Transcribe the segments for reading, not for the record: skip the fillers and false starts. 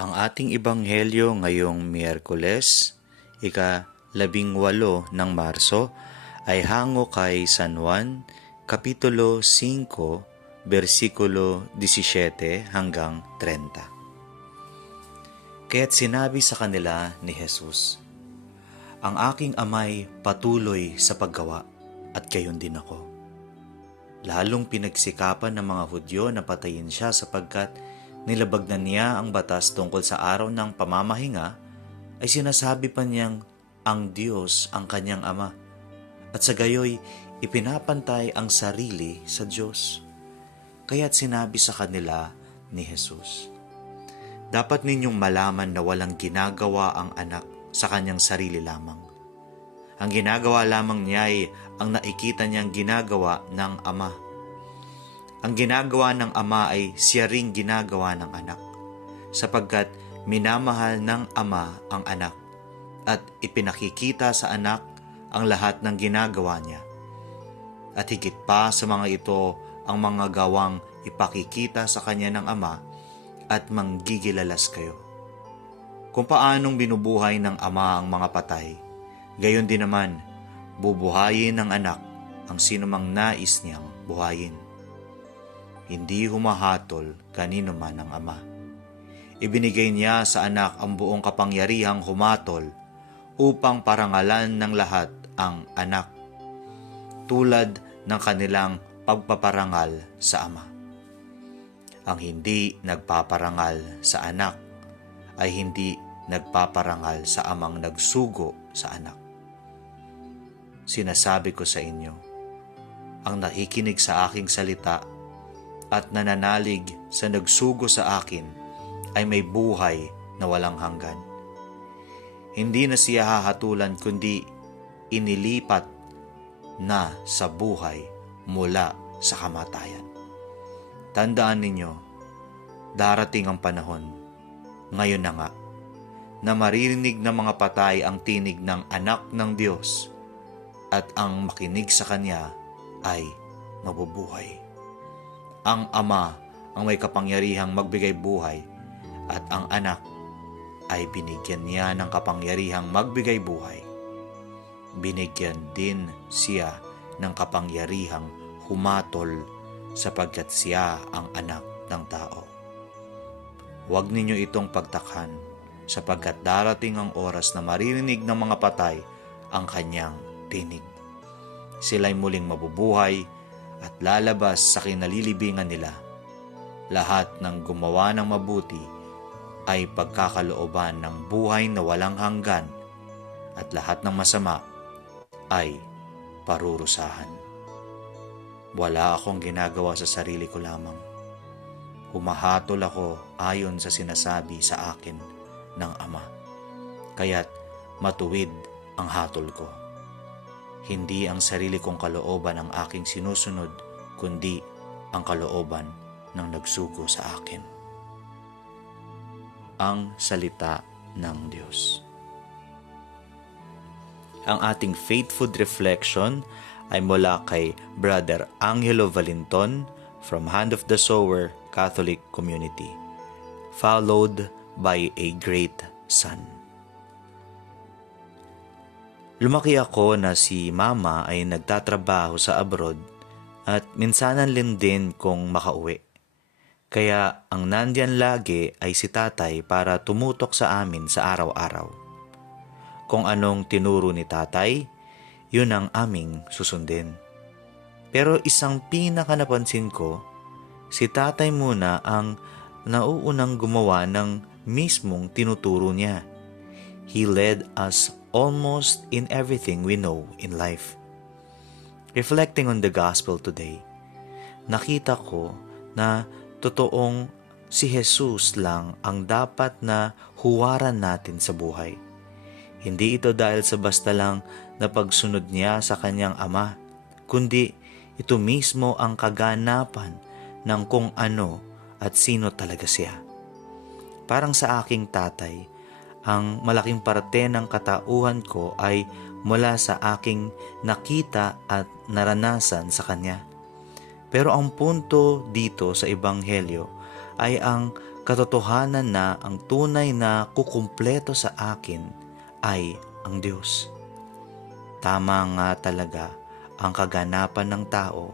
Ang ating ebanghelyo ngayong Miyerkules, ika-18 ng Marso, ay hango kay San Juan, Kapitulo 5, versikulo 17 hanggang 30. Kaya't sinabi sa kanila ni Jesus, "Ang aking amay patuloy sa paggawa, at gayon din ako." Lalong pinagsikapan ng mga Hudyo na patayin siya sapagkat nilabag na niya ang batas tungkol sa araw ng pamamahinga, ay sinasabi pa niyang ang Diyos ang kanyang ama, at sa gayoy ipinapantay ang sarili sa Diyos. Kaya't sinabi sa kanila ni Jesus, "Dapat ninyong malaman na walang ginagawa ang anak sa kanyang sarili lamang. Ang ginagawa lamang niya ay ang nakikita niyang ginagawa ng ama. Ang ginagawa ng ama ay siya ring ginagawa ng anak, sapagkat minamahal ng ama ang anak at ipinakikita sa anak ang lahat ng ginagawa niya. At higit pa sa mga ito ang mga gawang ipakikita sa kanya ng ama at manggigilalas kayo. Kung paanong binubuhay ng ama ang mga patay, gayon din naman bubuhayin ng anak ang sinumang nais niyang buhayin. Hindi humahatol kanino man ang ama. Ibinigay niya sa anak ang buong kapangyarihang humatol upang parangalan ng lahat ang anak, tulad ng kanilang pagpaparangal sa ama. Ang hindi nagpaparangal sa anak ay hindi nagpaparangal sa amang nagsugo sa anak. Sinasabi ko sa inyo, ang nakikinig sa aking salita at nananalig sa nagsugo sa akin ay may buhay na walang hanggan. Hindi na siya hahatulan kundi inilipat na sa buhay mula sa kamatayan. Tandaan ninyo, darating ang panahon, ngayon na nga, na maririnig ng mga patay ang tinig ng anak ng Diyos at ang makinig sa Kanya ay mabubuhay. Ang ama ang may kapangyarihang magbigay buhay at ang anak ay binigyan niya ng kapangyarihang magbigay buhay. Binigyan din siya ng kapangyarihang humatol sapagkat siya ang anak ng tao. Huwag ninyo itong pagtakhan sapagkat darating ang oras na maririnig ng mga patay ang kanyang tinig. Sila'y muling mabubuhay at lalabas sa kinalilibingan nila. Lahat ng gumawa ng mabuti ay pagkakalooban ng buhay na walang hanggan at lahat ng masama ay parurusahan. Wala akong ginagawa sa sarili ko lamang. Humahatol ako ayon sa sinasabi sa akin ng Ama. Kaya't matuwid ang hatol ko. Hindi ang sarili kong kalooban ang aking sinusunod, kundi ang kalooban ng nagsugo sa akin." Ang salita ng Diyos. Ang ating faith food reflection ay mula kay Brother Angelo Valenton from Hand of the Sower Catholic Community, followed by a great son. Lumaki ako na si mama ay nagtatrabaho sa abroad at minsanan din kung makauwi. Kaya ang nandyan lagi ay si tatay para tumutok sa amin sa araw-araw. Kung anong tinuro ni tatay, yun ang aming susundin. Pero isang pinakanapansin ko, si tatay muna ang nauunang gumawa ng mismong tinuturo niya. He led us almost in everything we know in life. Reflecting on the gospel today, nakita ko na totoong si Jesus lang ang dapat na huwaran natin sa buhay. Hindi ito dahil sa basta lang na pagsunod niya sa kanyang ama, kundi ito mismo ang kaganapan ng kung ano at sino talaga siya. Parang sa aking tatay, ang malaking parte ng katauhan ko ay mula sa aking nakita at naranasan sa kanya. Pero ang punto dito sa Ebanghelyo ay ang katotohanan na ang tunay na kukumpleto sa akin ay ang Diyos. Tama nga talaga, ang kaganapan ng tao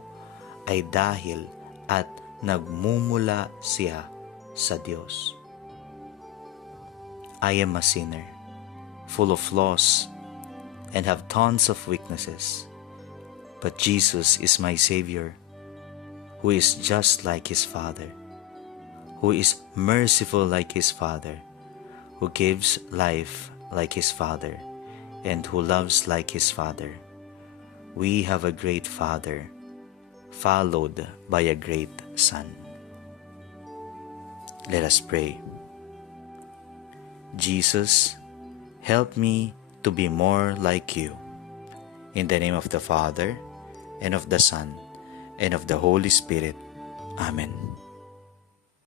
ay dahil at nagmumula siya sa Diyos. I am a sinner, full of flaws, and have tons of weaknesses. But Jesus is my Savior, who is just like His Father, who is merciful like His Father, who gives life like His Father, and who loves like His Father. We have a great Father, followed by a great Son. Let us pray. Jesus, help me to be more like You. In the name of the Father, and of the Son, and of the Holy Spirit. Amen.